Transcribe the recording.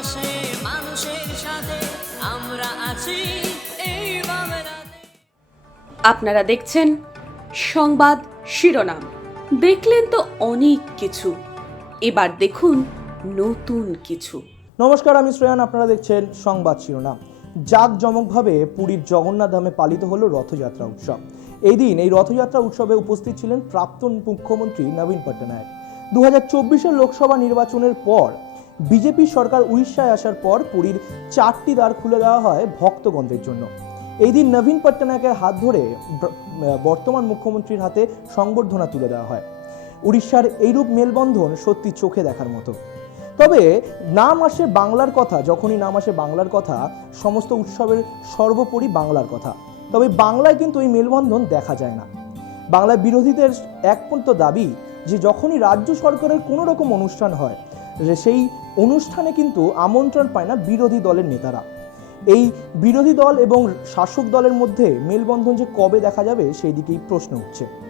পাশে মানুষের সাথে আমরা আছি। এই আপনারা দেখছেন সংবাদ শিরোনাম। দেখলেন তো অনেক কিছু। এবার দেখুন নতুন কিছু। নমস্কার আমি শ্রেয়ান। আপনারা দেখছেন সংবাদ শিরোনাম। জাঁকজমকভাবে পুরীর জগন্নাথ ধামে পালিত হলো রথযাত্রা উৎসব। এই দিন এই রথযাত্রা উৎসবে উপস্থিত ছিলেন প্রাক্তন মুখ্যমন্ত্রী নবীন পট্টনায়ক। দু হাজার চব্বিশের লোকসভা নির্বাচনের পর বিজেপি সরকার উড়িষ্যায় আসার পর পুরীর চারটি দ্বার খুলে দেওয়া হয় ভক্তগণদের জন্য। এই দিন নবীন পট্টনায়কের হাত ধরে বর্তমান মুখ্যমন্ত্রীর হাতে সংবর্ধনা তুলে দেওয়া হয়। উড়িষ্যার এইরূপ মেলবন্ধন সত্যি চোখে দেখার মতো। তবে নাম আসে বাংলার কথা, যখনই নাম আসে বাংলার কথা, সমস্ত উৎসবের সর্বোপরি বাংলার কথা। তবে বাংলায় কিন্তু এই মেলবন্ধন দেখা যায় না। বাংলায় বিরোধীদের একপন্ত দাবি যে, যখনই রাজ্য সরকারের কোনো রকম অনুষ্ঠান হয় যে সেই অনুষ্ঠানে কিন্তু আমন্ত্রণ পায় না বিরোধী দলের নেতারা। এই বিরোধী দল এবং শাসক দলের মধ্যে মেলবন্ধন যে কবে দেখা যাবে, সেই দিকেই প্রশ্ন উঠছে।